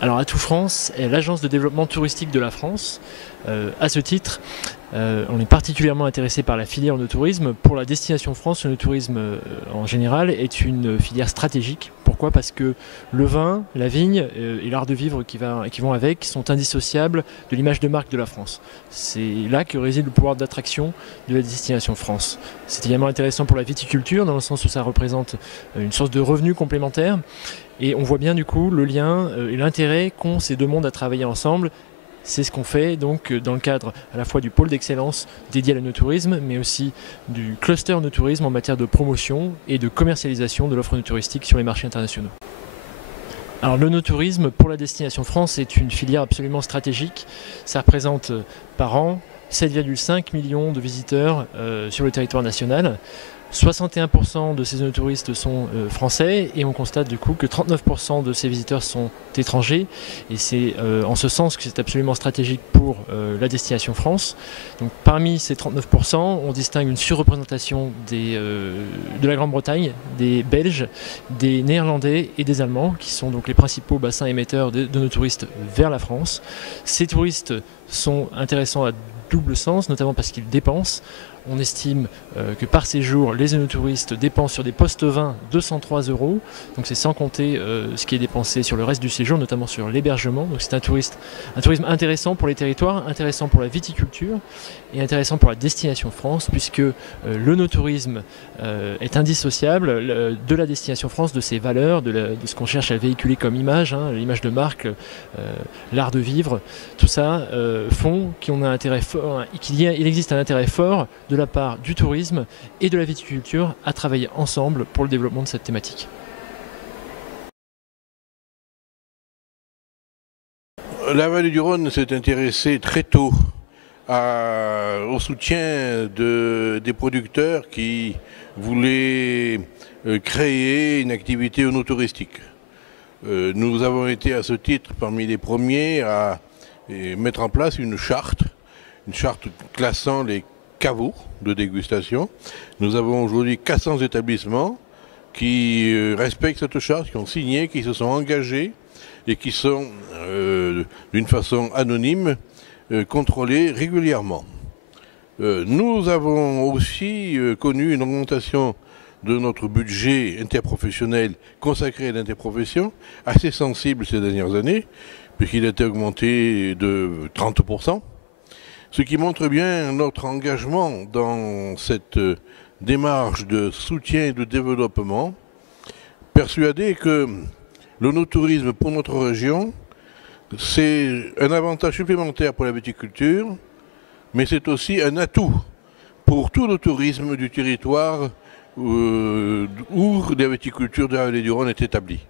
Alors Atout France est l'agence de développement touristique de la France. À ce titre, on est particulièrement intéressé par la filière onnotourisme. Pour la destination France, l'onnotourisme en général est une filière stratégique. Pourquoi? Parce que le vin, la vigne et l'art de vivre qui vont avec sont indissociables de l'image de marque de la France. C'est là que réside le pouvoir d'attraction de la destination France. C'est également intéressant pour la viticulture dans le sens où ça représente une source de revenus complémentaires. Et on voit bien du coup le lien et l'intérêt qu'ont ces deux mondes à travailler ensemble. C'est ce qu'on fait donc dans le cadre à la fois du pôle d'excellence dédié à l'onnotourisme, mais aussi du cluster onnotourisme en matière de promotion et de commercialisation de l'offre onnotouristique sur les marchés internationaux. Alors l'onnotourisme pour la destination France est une filière absolument stratégique. Ça représente par an 7,5 millions de visiteurs sur le territoire national. 61% de ces onnotouristes sont français et on constate du coup que 39% de ces visiteurs sont étrangers et c'est en ce sens que c'est absolument stratégique pour la destination France. Donc parmi ces 39%, on distingue une surreprésentation de la Grande-Bretagne, des Belges, des Néerlandais et des Allemands qui sont donc les principaux bassins émetteurs de nos touristes vers la France. Ces touristes sont intéressants à double sens, notamment parce qu'ils dépensent. On estime que par séjour, les onnotouristes dépensent sur des postes vins 203 €, donc c'est sans compter ce qui est dépensé sur le reste du séjour, notamment sur l'hébergement. Donc c'est un tourisme intéressant pour les territoires, intéressant pour la viticulture et intéressant pour la destination France, puisque l'onnotourisme est indissociable de la destination France, de ses valeurs, de ce qu'on cherche à véhiculer comme image, l'image de marque, l'art de vivre. Tout ça font qu'il existe un intérêt fort de la part du tourisme et de la viticulture à travailler ensemble pour le développement de cette thématique. La vallée du Rhône s'est intéressée très tôt au soutien des producteurs qui voulaient créer une activité onnotouristique. Nous avons été à ce titre parmi les premiers à mettre en place une charte classant les caveaux de dégustation. Nous avons aujourd'hui 400 établissements qui respectent cette charte, qui ont signé, qui se sont engagés et qui sont d'une façon anonyme contrôlés régulièrement. Nous avons aussi connu une augmentation de notre budget interprofessionnel consacré à l'interprofession assez sensible ces dernières années, puisqu'il a été augmenté de 30%. Ce qui montre bien notre engagement dans cette démarche de soutien et de développement, persuadé que l'onnotourisme pour notre région, c'est un avantage supplémentaire pour la viticulture, mais c'est aussi un atout pour tout le tourisme du territoire où la viticulture de la vallée du Rhône est établie.